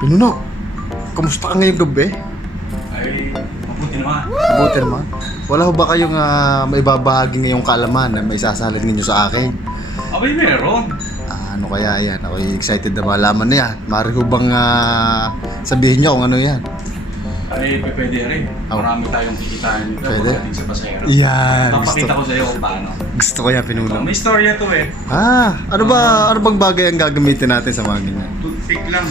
Pinuno, kamusta ka ngayong gabi? Ay, mabuti naman. Mabuti naman. Wala ho ba kayong maibabahagi ngayong kaalaman na may sasalin ninyo sa akin? Abay, meron. Ano kaya yan? Ako'y excited na malaman na yan. Mari ho bang sabihin nyo kung ano yan? Ay, pwede rin. Marami tayong kikitain dito. Pwede? Pagdating sa pasahero. Yan, Papakita ko sa'yo kung paano. Gusto ko yan, Pinuno. May storya to eh. Ano bang bagay ang gagamitin natin sa mga ganyan? Toothpick lang.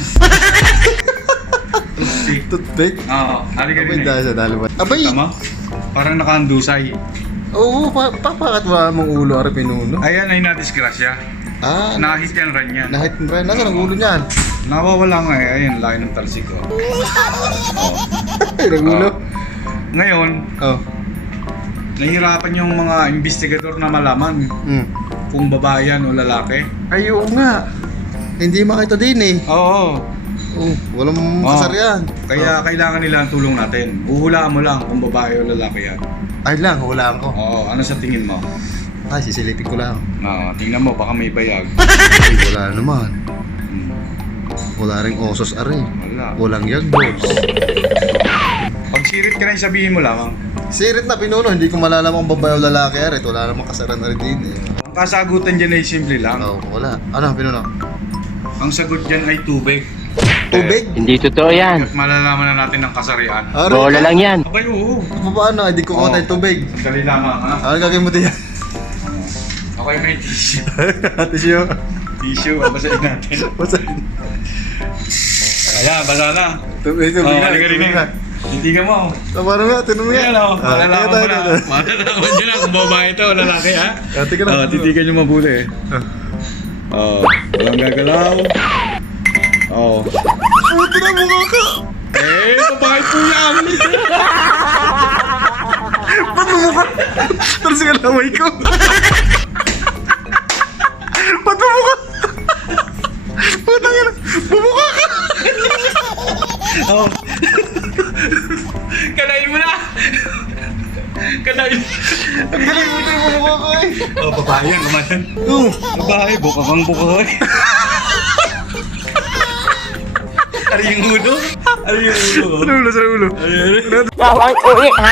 Toothpick. Toothpick? Oo, halika Abay, rin eh. dahil sa dalawa. Abay! Tama? Parang nakahandusay. Oo, papakat ba mong ulo, Ari Pinuno? Ayan ay nadisgrasya. Nahit yan rin yan. Nahit ba? Nasaan ang ulo niyan? Nawawala nga eh. Ayan, laki ng talsik ko. Ay, ang ulo. Ngayon, Oh. nahihirapan yung mga investigador na malaman kung babae yan o lalaki. Ay, oo nga. Hindi makita din eh. Oo. Walang kasar yan. Kaya kailangan nila ang tulong natin. Huhulaan mo lang kung babae o lalaki yan. Ay lang, hulaan ko. Oo, ano sa tingin mo? Ay, sisilipin ko lang. Tingnan mo, baka may bayag. Ay, wala naman. Hmm, Wala ring osos, Ari. wala. Walang yagbos. Pag sirit ka na yung sabihin mo lang. Sirit na, Pinuno. Hindi ko malalaman kung babae o lalaki, Ari. Wala namang kasaran, Ari, din eh. Ang kasagutan dyan ay simple lang. Oo, wala. Ano, Pinuno? Ang sagot dyan ay tubig. Tubig? Hindi totoo yan. At malalaman na natin ang kasarian. Ari, Bola lang yan. Abay, oo. paano? Hindi ko kuha tayong tubig. Dali lamang, ha? Ano gagawin mo diyan? Ako ay may tissue. Ate siyo. Tissue, babasahin natin. Basta. Ayan, basa na. Tubig Oo, na. halika rin Tubig eh. na. Titigan mo. Paano nga? Tinong nga. Ayan o, malalaman mo na. ito. Malalaman nyo na kung babae ito o lalaki, ha? Tingnan na. Titigan nyo mabuti. Walang gagalaw. Puto na mukha ka. Babae po yan. Ba't mukha? Tapos ka laway ko. Ba't mukha? Putang ina. Bumukha ka. Kanain mo na. Kanain. Ang galing mo tayo mukha ko eh. Babae yan, kumain. Babae, buka kang buka eh. Ano yung ulo? Ano yung ulo? Sa ulo, sa ulo. Bawang uli ha.